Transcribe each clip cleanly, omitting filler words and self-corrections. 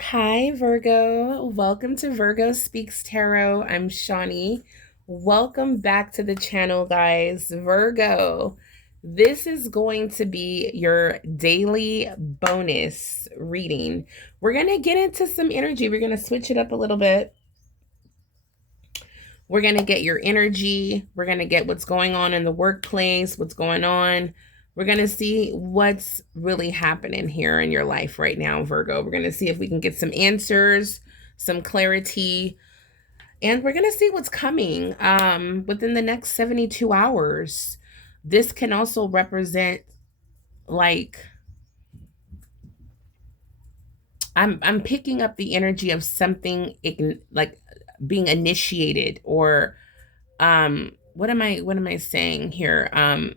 Hi, Virgo. Welcome to Virgo Speaks Tarot. I'm Shawnee. Welcome back to the channel, guys. Virgo, this is going to be your daily bonus reading. We're going to get into some energy. We're going to switch it up a little bit. We're going to get your energy. We're going to get what's going on in the workplace, what's going on. We're going to see what's really happening here in your life right now, Virgo. We're going to see if we can get some answers, some clarity, and we're going to see what's coming within the next 72 hours. This can also represent like I'm picking up the energy of something like being initiated or what am I saying here?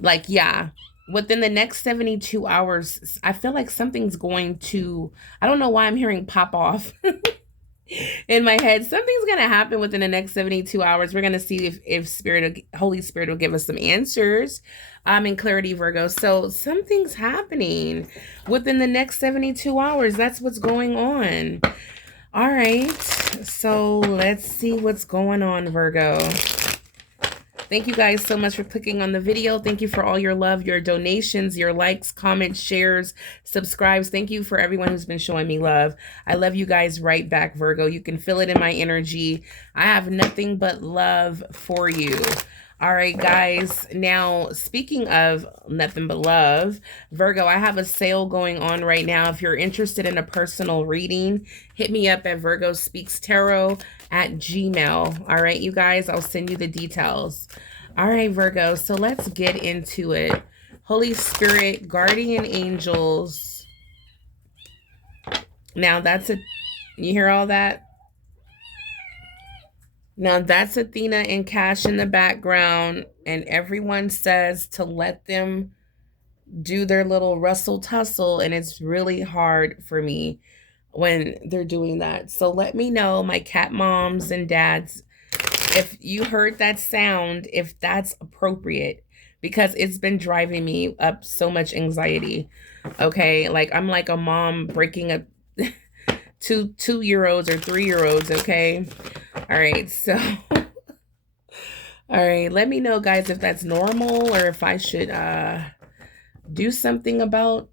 Like, yeah, within the next 72 hours, I feel like something's going to, I don't know why I'm hearing pop off in my head. Something's going to happen within the next 72 hours. We're going to see if Holy Spirit will give us some answers in clarity, Virgo. So something's happening within the next 72 hours. That's what's going on. All right. So let's see what's going on, Virgo. Thank you guys so much for clicking on the video. Thank you for all your love, your donations, your likes, comments, shares, subscribes. Thank you for everyone who's been showing me love. I love you guys right back, Virgo. You can feel it in my energy. I have nothing but love for you. All right, guys. Now, speaking of nothing but love, Virgo, I have a sale going on right now. If you're interested in a personal reading, hit me up at Virgo Speaks Tarot at Gmail. All right, you guys, I'll send you the details. All right, Virgo, so let's get into it. Holy Spirit, guardian angels. Now, you hear all that? Now that's Athena and Cash in the background, and everyone says to let them do their little rustle tussle, and it's really hard for me when they're doing that. So let me know, my cat moms and dads, if you heard that sound, if that's appropriate, because it's been driving me up so much anxiety. Okay, like I'm like a mom breaking up two-year-olds or 3-year-olds. Okay, all right, so all right, let me know, guys, if that's normal or if I should do something about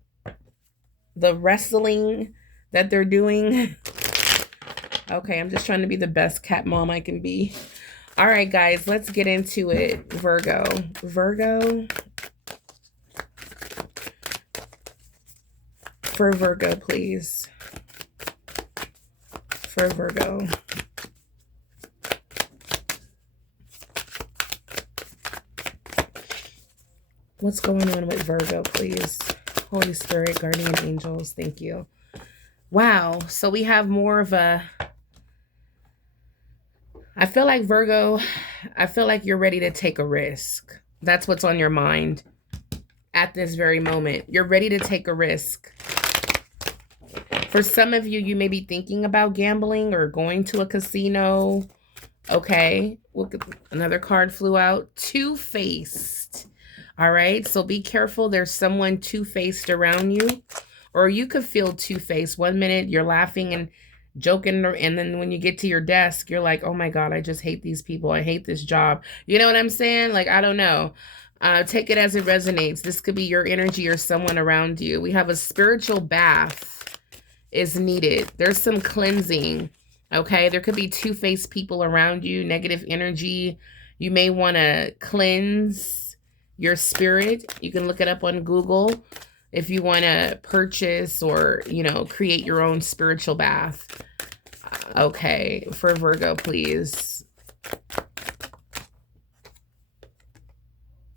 the wrestling that they're doing. Okay, I'm just trying to be the best cat mom I can be. All right, guys, let's get into it. Virgo. Virgo. For Virgo, please. For Virgo. What's going on with Virgo, please? Holy Spirit, guardian angels, thank you. Wow, so we have more of a... I feel like Virgo, I feel like you're ready to take a risk. That's what's on your mind at this very moment. You're ready to take a risk. For some of you, you may be thinking about gambling or going to a casino. Okay, another card flew out. Two-faced. All right, so be careful. There's someone two-faced around you. Or you could feel two-faced. 1 minute you're laughing and joking, and then when you get to your desk, you're like, oh my God, I just hate these people. I hate this job. You know what I'm saying? Like, I don't know. Take it as it resonates. This could be your energy or someone around you. We have a spiritual bath is needed. There's some cleansing. Okay, there could be two-faced people around you, negative energy. You may want to cleanse your spirit. You can look it up on Google if you want to purchase or, create your own spiritual bath. Okay, for Virgo, please.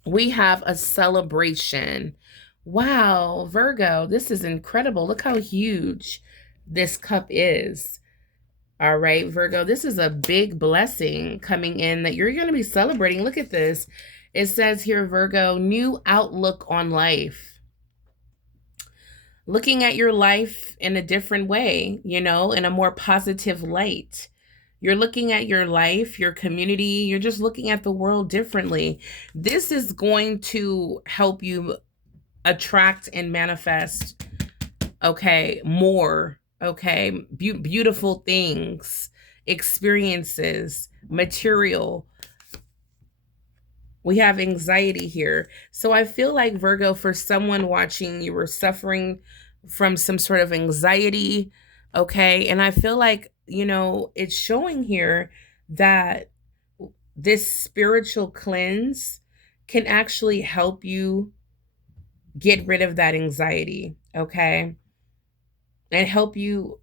We have a celebration. Wow, Virgo, this is incredible. Look how huge this cup is. All right, Virgo, this is a big blessing coming in that you're going to be celebrating. Look at this. It says here, Virgo, new outlook on life. Looking at your life in a different way, in a more positive light. You're looking at your life, your community. You're just looking at the world differently. This is going to help you attract and manifest Okay, more. Okay, beautiful things, experiences, material. We have anxiety here. So I feel like, Virgo, for someone watching, you were suffering from some sort of anxiety. Okay. And I feel like, it's showing here that this spiritual cleanse can actually help you get rid of that anxiety. Okay. And help you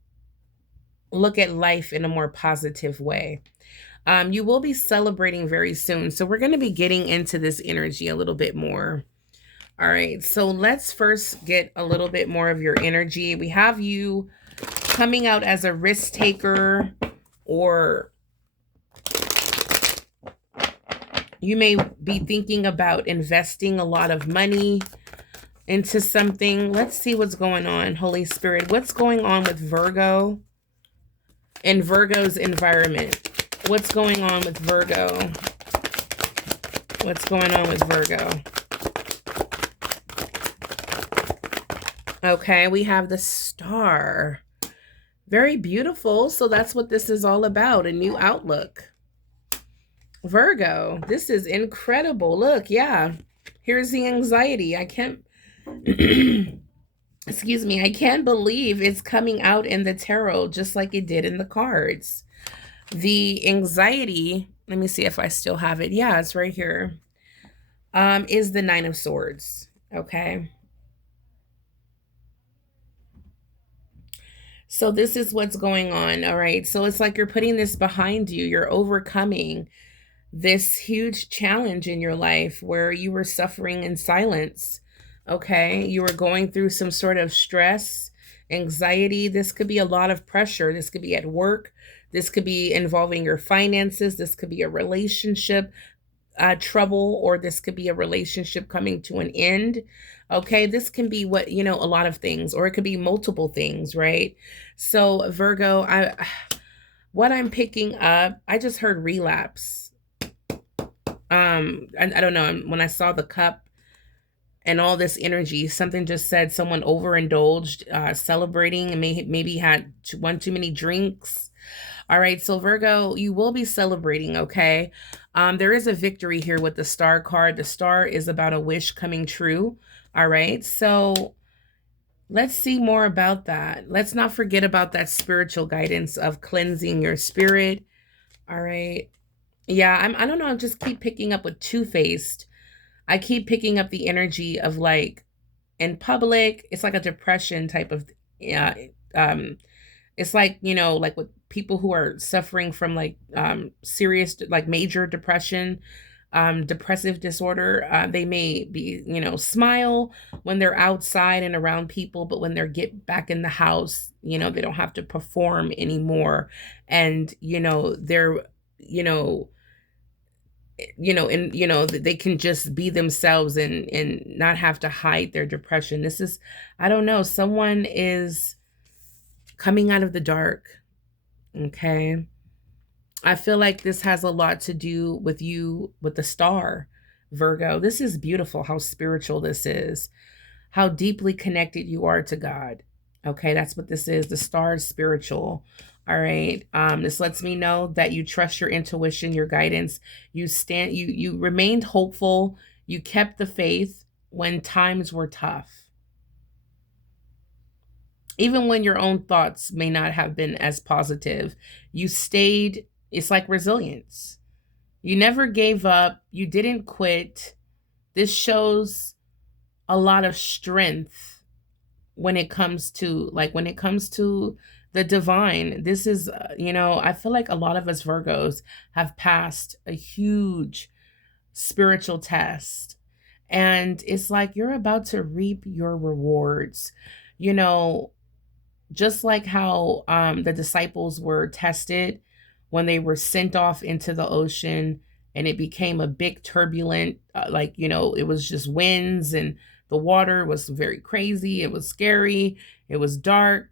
look at life in a more positive way. You will be celebrating very soon. So we're going to be getting into this energy a little bit more. All right. So let's first get a little bit more of your energy. We have you coming out as a risk taker, or you may be thinking about investing a lot of money into something. Let's see what's going on, Holy Spirit. What's going on with Virgo and Virgo's environment? What's going on with Virgo? What's going on with Virgo? Okay, we have the Star. Very beautiful. So that's what this is all about, a new outlook. Virgo, this is incredible. Look, yeah. Here's the anxiety. I can't excuse me, I can't believe it's coming out in the tarot just like it did in the cards. The anxiety, let me see if I still have it. Yeah, it's right here. Is the Nine of Swords. Okay. So this is what's going on. All right. So it's like you're putting this behind you. You're overcoming this huge challenge in your life where you were suffering in silence. Okay. You were going through some sort of stress, anxiety. This could be a lot of pressure. This could be at work. This could be involving your finances. This could be a relationship trouble, or this could be a relationship coming to an end. Okay, this can be a lot of things, or it could be multiple things, right? So Virgo, what I'm picking up, I just heard relapse. I don't know, when I saw the cup and all this energy, something just said someone overindulged, celebrating, and maybe had one too many drinks. All right, so Virgo, you will be celebrating, okay? There is a victory here with the Star card. The Star is about a wish coming true. All right, so let's see more about that. Let's not forget about that spiritual guidance of cleansing your spirit. All right. Yeah, I don't know, I just keep picking up with two-faced. I keep picking up the energy of, like, in public, it's like a depression type of, yeah. It's like, like with people who are suffering from, like, serious, like, major depression, depressive disorder. They may be, smile when they're outside and around people, but when they get back in the house, they don't have to perform anymore. And, they're, and they can just be themselves and not have to hide their depression. This is, I don't know, someone is coming out of the dark. Okay. I feel like this has a lot to do with you, with the Star, Virgo. This is beautiful how spiritual this is, how deeply connected you are to God. Okay, that's what this is. The Star is spiritual. All right. This lets me know that you trust your intuition, your guidance. You remained hopeful. You kept the faith when times were tough. Even when your own thoughts may not have been as positive, you stayed. It's like resilience. You never gave up. You didn't quit. This shows a lot of strength when it comes to, the divine. This is, I feel like a lot of us Virgos have passed a huge spiritual test. And it's like you're about to reap your rewards. Just like how the disciples were tested when they were sent off into the ocean, and it became a big turbulent, it was just winds, and the water was very crazy. It was scary. It was dark.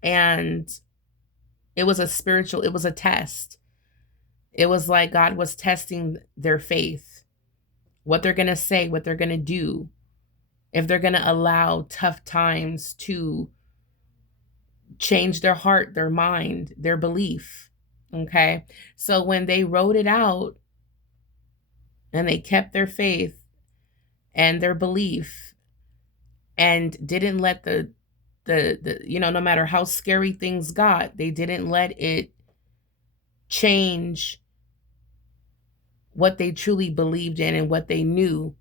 And it was it was a test. It was like God was testing their faith, what they're going to say, what they're going to do. if they're going to allow tough times to change their heart, their mind, their belief. Okay. So when they wrote it out and they kept their faith and their belief and didn't let the no matter how scary things got, they didn't let it change what they truly believed in and what they knew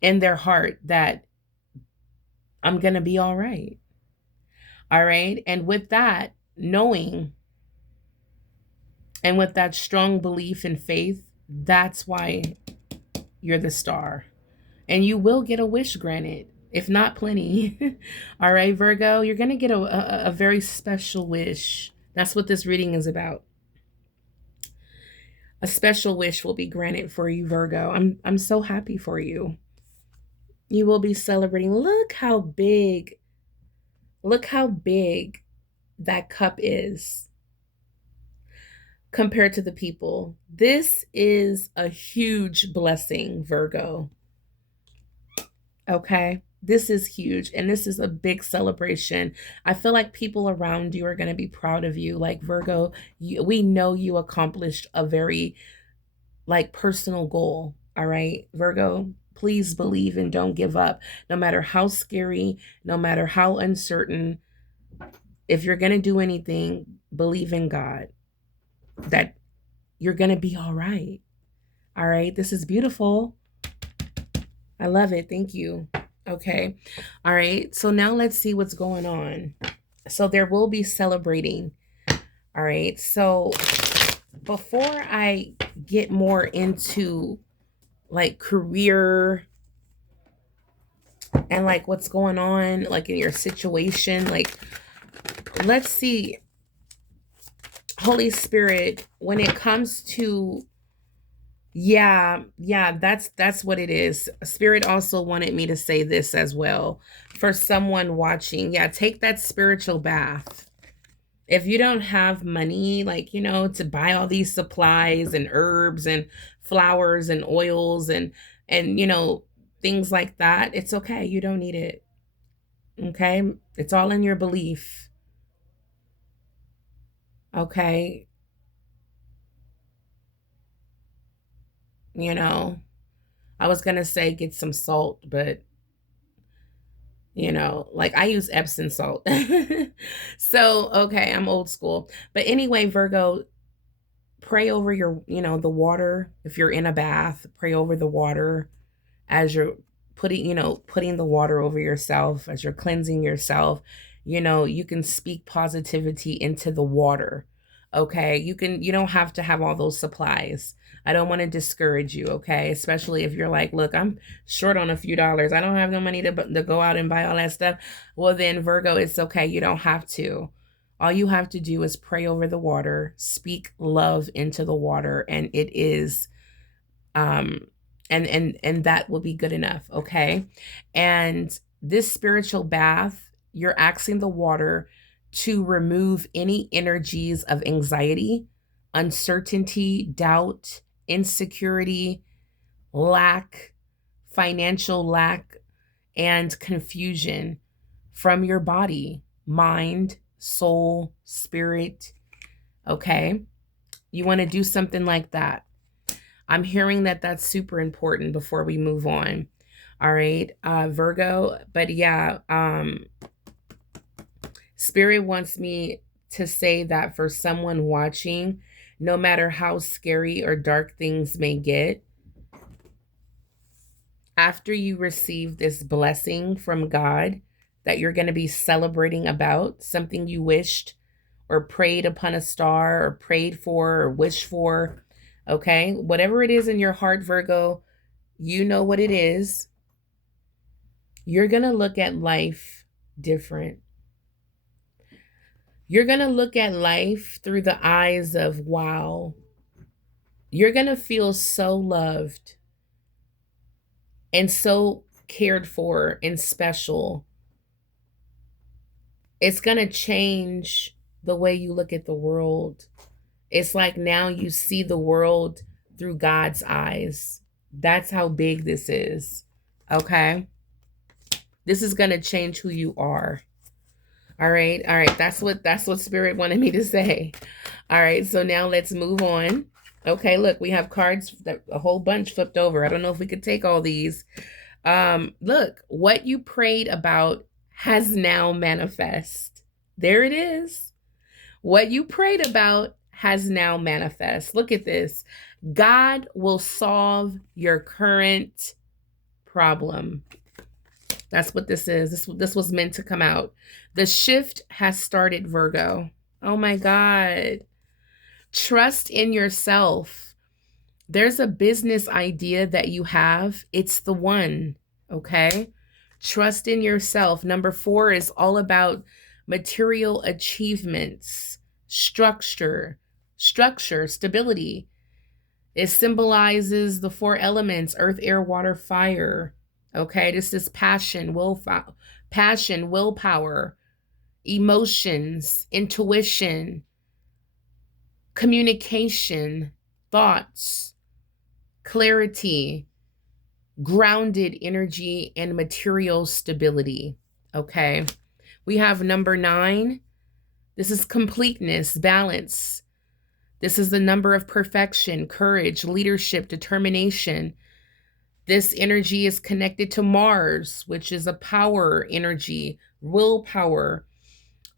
in their heart, that I'm going to be all right. All right. And with that knowing and with that strong belief and faith, that's why you're the star. And you will get a wish granted, if not plenty. All right, Virgo, you're going to get a very special wish. That's what this reading is about. A special wish will be granted for you, Virgo. I'm so happy for you. You will be celebrating. Look how big that cup is compared to the people. This is a huge blessing, Virgo. Okay. This is huge. And this is a big celebration. I feel like people around you are going to be proud of you. Like, Virgo, we know you accomplished a very personal goal. All right, Virgo, please believe and don't give up. No matter how scary, no matter how uncertain, if you're going to do anything, believe in God that you're going to be all right. All right. This is beautiful. I love it. Thank you. Okay. All right. So now let's see what's going on. So there will be celebrating. All right. So before I get more into career and what's going on in your situation, let's see, Holy Spirit, when it comes to that's what it is. Spirit also wanted me to say this as well for someone watching. Yeah, take that spiritual bath. If you don't have money, to buy all these supplies and herbs and flowers and oils and things like that, it's okay. You don't need it. Okay? It's all in your belief. Okay? I was going to say get some salt, but I use Epsom salt. So, okay, I'm old school. But anyway, Virgo, pray over your, the water. If you're in a bath, pray over the water as you're putting the water over yourself, as you're cleansing yourself. You can speak positivity into the water. Okay. You don't have to have all those supplies. I don't want to discourage you. Okay. Especially if you're like, look, I'm short on a few dollars. I don't have no money to go out and buy all that stuff. Well, then Virgo, it's okay. You don't have to. All you have to do is pray over the water, speak love into the water, and it is, and that will be good enough. Okay. And this spiritual bath, you're asking the water to remove any energies of anxiety, uncertainty, doubt, insecurity, lack, financial lack, and confusion from your body, mind, soul, spirit. Okay. You want to do something like that. I'm hearing that that's super important before we move on. All right, Virgo. But yeah, Spirit wants me to say that for someone watching, no matter how scary or dark things may get, after you receive this blessing from God that you're going to be celebrating about, something you wished or prayed upon a star or prayed for or wished for, okay? Whatever it is in your heart, Virgo, you know what it is. You're going to look at life different. You're going to look at life through the eyes of, wow. You're going to feel so loved and so cared for and special. It's going to change the way you look at the world. It's like now you see the world through God's eyes. That's how big this is. Okay? This is going to change who you are. All right. All right. That's what Spirit wanted me to say. All right. So now let's move on. Okay, look, we have cards that a whole bunch flipped over. I don't know if we could take all these. Look, what you prayed about has now manifest. There it is. What you prayed about has now manifest. Look at this. God will solve your current problem. That's what this is. This was meant to come out. The shift has started, Virgo. Oh my God. Trust in yourself. There's a business idea that you have. It's the one, okay? Trust in yourself. Number 4 is all about material achievements, structure, stability. It symbolizes the 4 elements, earth, air, water, fire. Okay, this is passion, willpower, emotions, intuition, communication, thoughts, clarity, grounded energy, and material stability. Okay. We have number 9. This is completeness, balance. This is the number of perfection, courage, leadership, determination. This energy is connected to Mars, which is a power energy, willpower,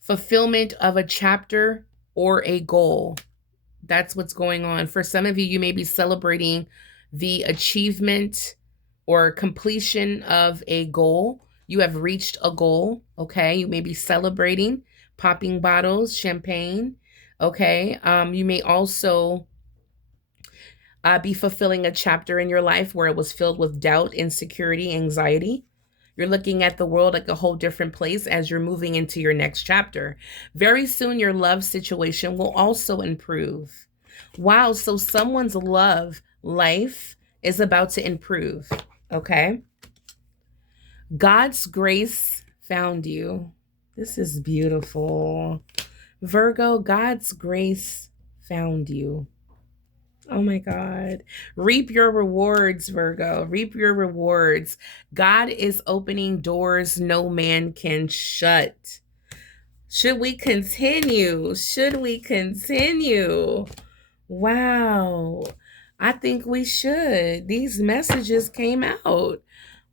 fulfillment of a chapter or a goal. That's what's going on. For some of you, you may be celebrating the achievement or completion of a goal. You have reached a goal, okay? You may be celebrating, popping bottles, champagne, okay? You may also be fulfilling a chapter in your life where it was filled with doubt, insecurity, anxiety. You're looking at the world like a whole different place as you're moving into your next chapter. Very soon, your love situation will also improve. Wow, so someone's love life is about to improve, okay? God's grace found you. This is beautiful. Virgo, God's grace found you. Oh my God. Reap your rewards, Virgo. Reap your rewards. God is opening doors no man can shut. Should we continue? Should we continue? Wow. I think we should. These messages came out.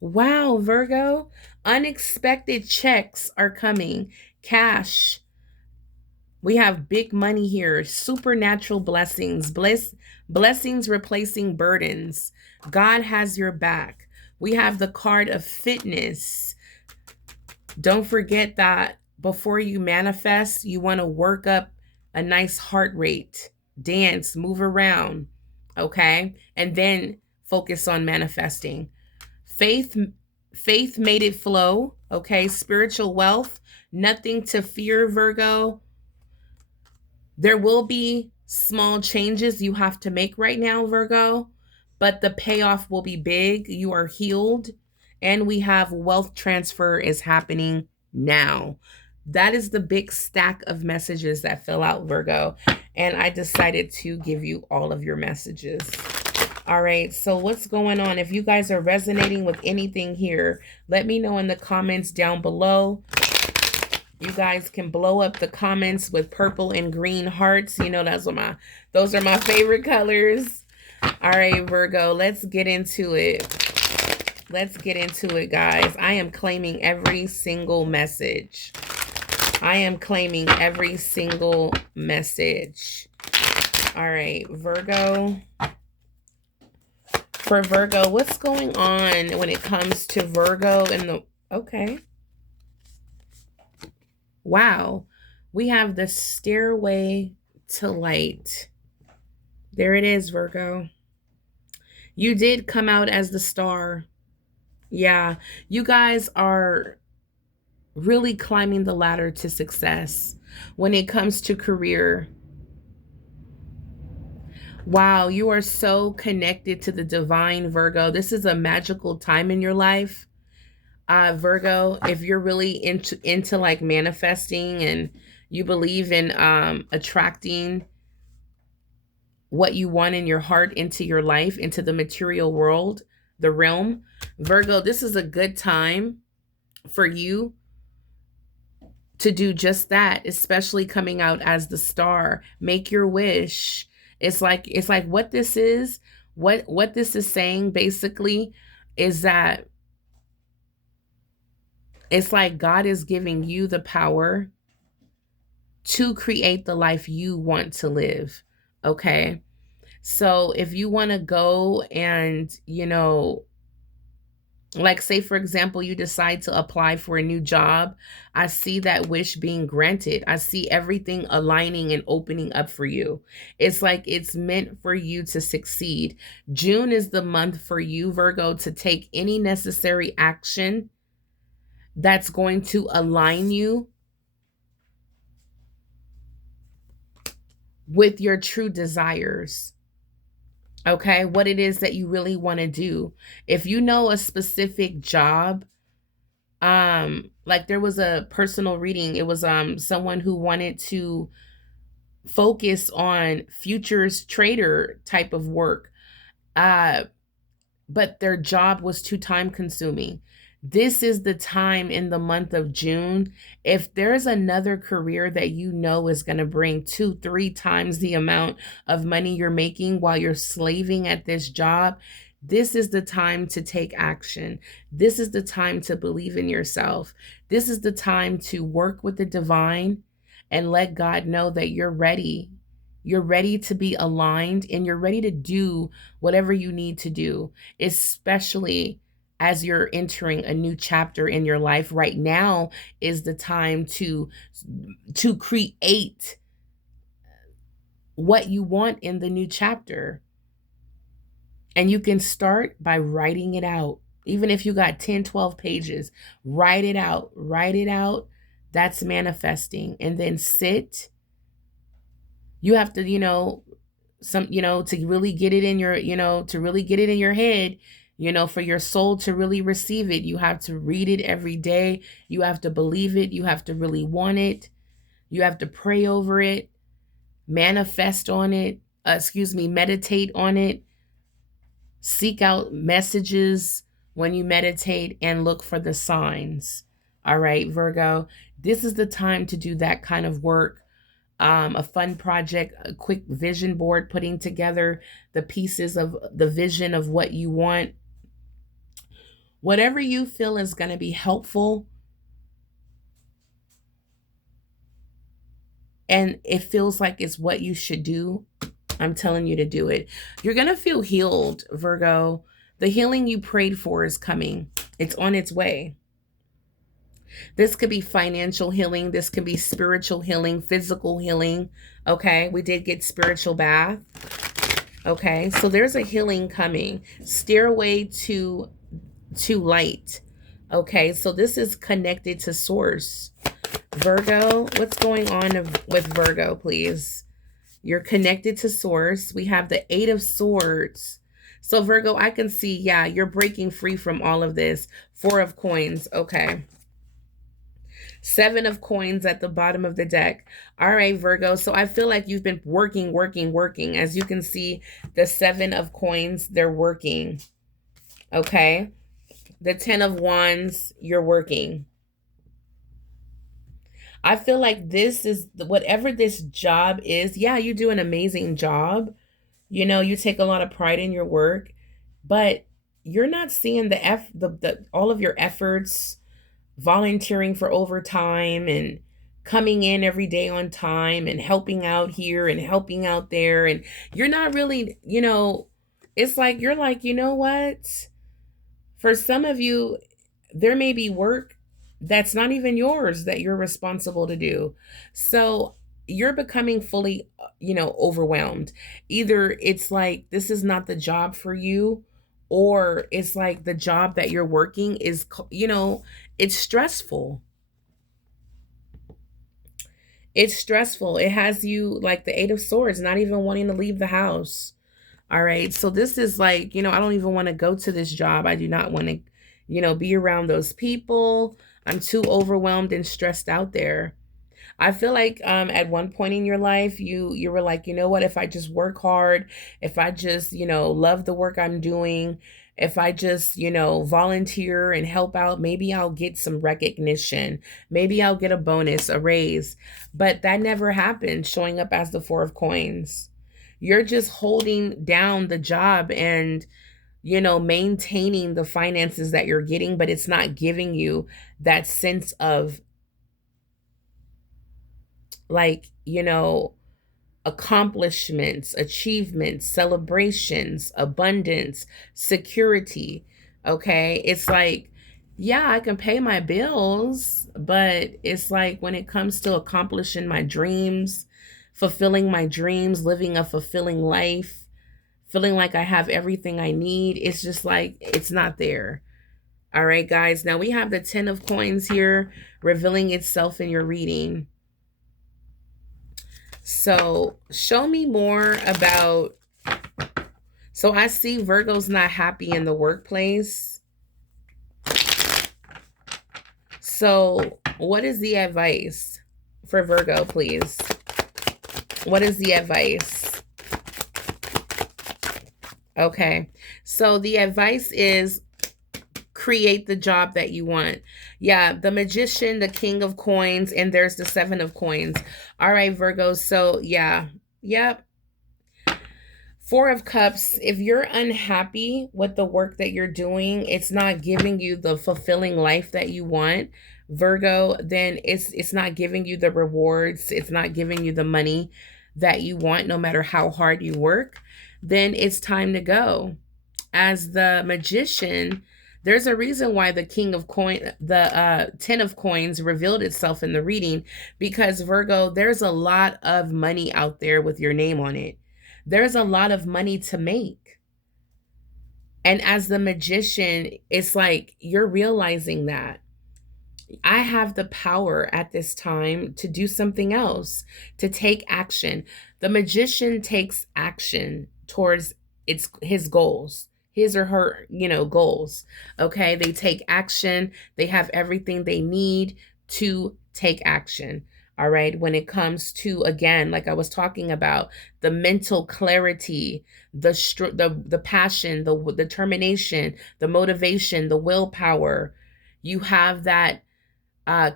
Wow, Virgo. Unexpected checks are coming. Cash. We have big money here. Supernatural blessings. Blessings replacing burdens. God has your back. We have the card of fitness. Don't forget that before you manifest, you want to work up a nice heart rate. Dance, move around, okay? And then focus on manifesting. Faith made it flow, okay? Spiritual wealth, nothing to fear, Virgo. There will be small changes you have to make right now, Virgo, but the payoff will be big. You are healed, and we have wealth transfer is happening now. That is the big stack of messages that fill out, Virgo, and I decided to give you all of your messages. All right, so what's going on? If you guys are resonating with anything here, let me know in the comments down below. You guys can blow up the comments with purple and green hearts. You know, those are my favorite colors. All right, Virgo, let's get into it. Let's get into it, guys. I am claiming every single message. I am claiming every single message. All right, Virgo. For Virgo, what's going on when it comes to Virgo and the... Okay. Wow, we have the stairway to light. There it is, Virgo. You did come out as the star. Yeah, you guys are really climbing the ladder to success when it comes to career. Wow, you are so connected to the divine, Virgo. This is a magical time in your life. Virgo, if you're really into like manifesting and you believe in attracting what you want in your heart into your life, into the material world, the realm, Virgo, this is a good time for you to do just that, especially coming out as the star. Make your wish. It's like what this is, what this is saying basically is that it's like God is giving you the power to create the life you want to live. Okay? So if you want to go and, like, say, for example, you decide to apply for a new job, I see that wish being granted. I see everything aligning and opening up for you. It's like it's meant for you to succeed. June is the month for you, Virgo, to take any necessary action that's going to align you with your true desires. Okay, what it is that you really want to do. If you know a specific job, like there was a personal reading, it was someone who wanted to focus on futures trader type of work. Uh but their job was too time consuming. This is the time in the month of June. If there's another career that you know is going to bring 2, 3 times the amount of money you're making while you're slaving at this job, this is the time to take action. This is the time to believe in yourself. This is the time to work with the divine and let God know that you're ready. You're ready to be aligned and you're ready to do whatever you need to do, especially as you're entering a new chapter in your life. Right now is the time to create what you want in the new chapter. And you can start by writing it out. Even if you got 10, 12 pages, write it out. Write it out. That's manifesting. And then sit. You have to, to really get it in your, to really get it in your head, for your soul to really receive it. You have to read it every day. You have to believe it. You have to really want it. You have to pray over it, manifest on it, meditate on it, seek out messages when you meditate and look for the signs. All right, Virgo, this is the time to do that kind of work. A fun project, a quick vision board, putting together the pieces of the vision of what you want. Whatever you feel is going to be helpful and it feels like it's what you should do, I'm telling you to do it. You're going to feel healed, Virgo. The healing you prayed for is coming. It's on its way. This could be financial healing. This could be spiritual healing, physical healing. Okay, we did get spiritual bath. Okay, so there's a healing coming. Stairway to light. Okay, so this is connected to source. Virgo, what's going on with Virgo, please? You're connected to source. We have the 8 of Swords. So Virgo, I can see, yeah, you're breaking free from all of this. 4 of Coins. Okay. 7 of Coins at the bottom of the deck. All right, Virgo. So I feel like you've been working. As you can see, the 7 of Coins, they're working. Okay. The 10 of Wands, you're working. I feel like this is whatever this job is. Yeah, you do an amazing job. You take a lot of pride in your work, but you're not seeing the all of your efforts, volunteering for overtime and coming in every day on time and helping out here and helping out there. And you're not really, it's like, you're like, you know what? For some of you, there may be work that's not even yours that you're responsible to do. So you're becoming fully, overwhelmed. Either it's like, this is not the job for you, or it's like the job that you're working is, it's stressful. It's stressful. It has you like the 8 of Swords, not even wanting to leave the house. All right. So this is like, I don't even want to go to this job. I do not want to, be around those people. I'm too overwhelmed and stressed out there. I feel like at one point in your life, you were like, you know what, if I just work hard, if I just, love the work I'm doing, if I just, volunteer and help out, maybe I'll get some recognition. Maybe I'll get a bonus, a raise. But that never happened, showing up as the Four of Coins. You're just holding down the job and, maintaining the finances that you're getting, but it's not giving you that sense of, like, accomplishments, achievements, celebrations, abundance, security. Okay. It's like, yeah, I can pay my bills, but it's like when it comes to accomplishing my dreams, fulfilling my dreams, living a fulfilling life, feeling like I have everything I need, it's just like, it's not there. All right, guys. Now we have the 10 of Coins here revealing itself in your reading. So show me more about, so I see Virgo's not happy in the workplace. So what is the advice for Virgo, please? What is the advice? Okay. So the advice is create the job that you want. Yeah, the Magician, the King of Coins, and there's the Seven of Coins. All right, Virgo. So yeah, yep. Four of Cups, if you're unhappy with the work that you're doing, it's not giving you the fulfilling life that you want, Virgo, then it's not giving you the rewards, it's not giving you the money that you want no matter how hard you work, then it's time to go. As the Magician, there's a reason why the the 10 of Coins revealed itself in the reading, because Virgo, there's a lot of money out there with your name on it. There's a lot of money to make. And as the Magician, it's like you're realizing that I have the power at this time to do something else, to take action. The Magician takes action towards his goals, his or her, goals. Okay. They take action. They have everything they need to take action. All right. When it comes to, again, like I was talking about, the mental clarity, the passion, the determination, the motivation, the willpower, you have that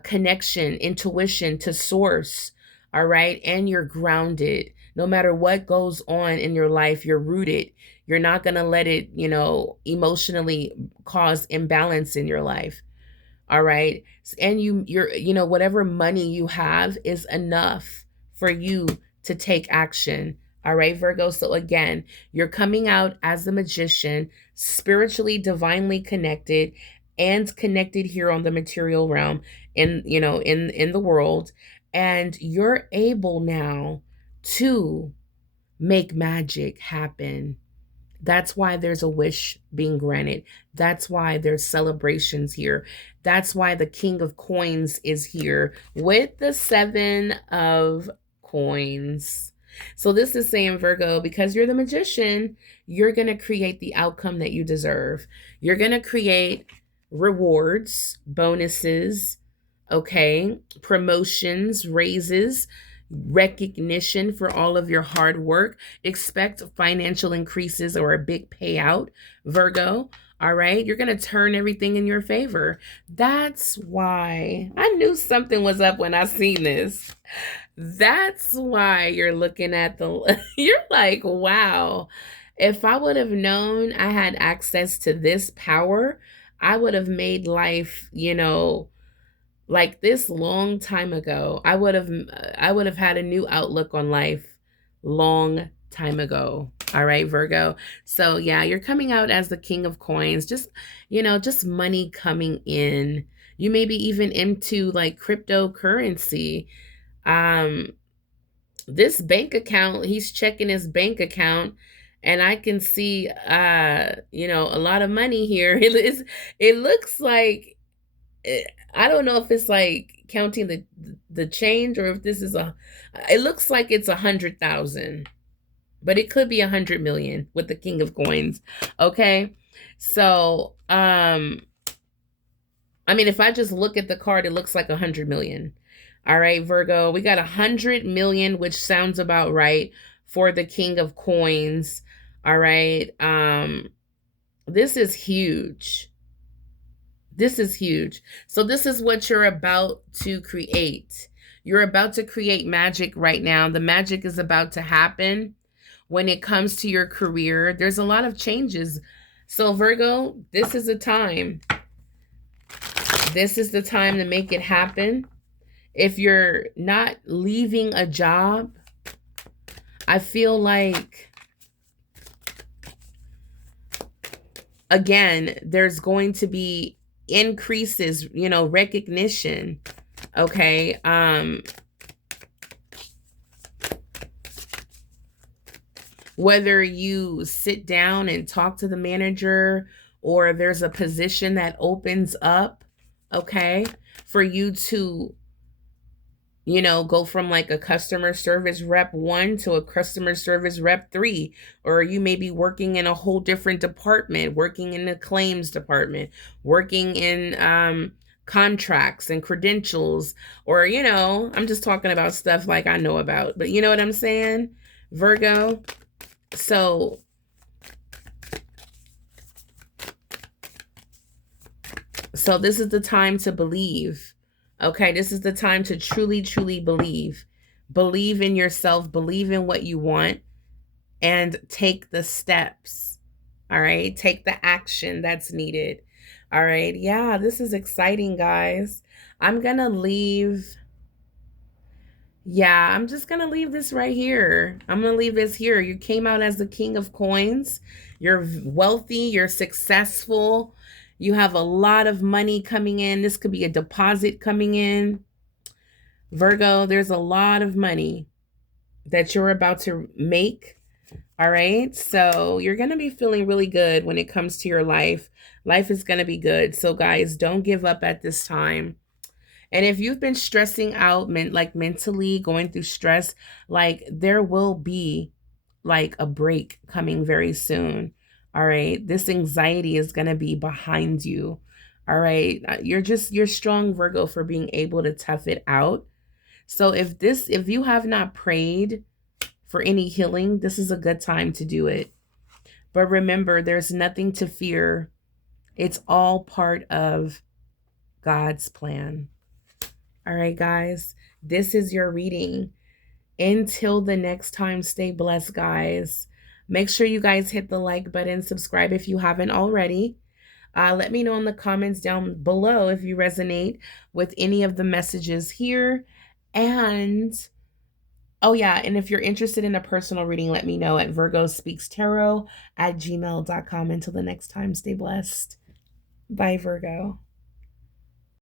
connection, intuition to source. All right. And you're grounded. No matter what goes on in your life, you're rooted. You're not going to let it, emotionally cause imbalance in your life. All right. And you're, whatever money you have is enough for you to take action. All right, Virgo. So again, you're coming out as the Magician, spiritually, divinely connected, and connected here on the material realm in the world. And you're able now to make magic happen. That's why there's a wish being granted. That's why there's celebrations here. That's why the King of Coins is here with the Seven of Coins. So this is saying, Virgo, because you're the Magician, you're going to create the outcome that you deserve. You're going to create rewards, bonuses, okay, promotions, raises, recognition for all of your hard work. Expect financial increases or a big payout, Virgo. All right. You're going to turn everything in your favor. That's why I knew something was up when I seen this. That's why you're looking at you're like, wow, if I would have known I had access to this power, I would have made life, like this long time ago. I would have had a new outlook on life long time ago. All right, Virgo. So yeah, you're coming out as the King of Coins, just money coming in. You may be even into like cryptocurrency. This bank account, he's checking his bank account, and I can see a lot of money here. It looks like, I don't know if it's like counting the change, or if this is it looks like it's 100,000, but it could be 100 million with the King of Coins. Okay. So, if I just look at the card, it looks like 100 million. All right, Virgo, we got 100 million, which sounds about right for the King of Coins. All right. This is huge. This is huge. So this is what you're about to create. You're about to create magic right now. The magic is about to happen when it comes to your career. There's a lot of changes. So Virgo, this is the time. This is the time to make it happen. If you're not leaving a job, I feel like, again, there's going to be increases, recognition. Okay. Whether you sit down and talk to the manager or there's a position that opens up, okay, for you to, go from like a customer service rep 1 to a customer service rep 3, or you may be working in a whole different department, working in the claims department, working in contracts and credentials, or, I'm just talking about stuff like I know about, but you know what I'm saying, Virgo? So this is the time to believe. Okay, this is the time to truly, truly believe. Believe in yourself, believe in what you want, and take the steps. All right, take the action that's needed. All right, yeah, this is exciting, guys. I'm gonna leave. Yeah, I'm just gonna leave this right here. I'm gonna leave this here. You came out as the King of Coins. You're wealthy, you're successful, you have a lot of money coming in. This could be a deposit coming in. Virgo, there's a lot of money that you're about to make. All right. So you're going to be feeling really good when it comes to your life. Life is going to be good. So, guys, don't give up at this time. And if you've been stressing out, like mentally going through stress, like there will be like a break coming very soon. All right. This anxiety is going to be behind you. All right. You're strong, Virgo, for being able to tough it out. So if you have not prayed for any healing, this is a good time to do it. But remember, there's nothing to fear. It's all part of God's plan. All right, guys, this is your reading. Until the next time, stay blessed, guys. Make sure you guys hit the like button, subscribe if you haven't already. Let me know in the comments down below if you resonate with any of the messages here. And, oh yeah, and if you're interested in a personal reading, let me know at virgospeakstarot@gmail.com. Until the next time, stay blessed. Bye, Virgo.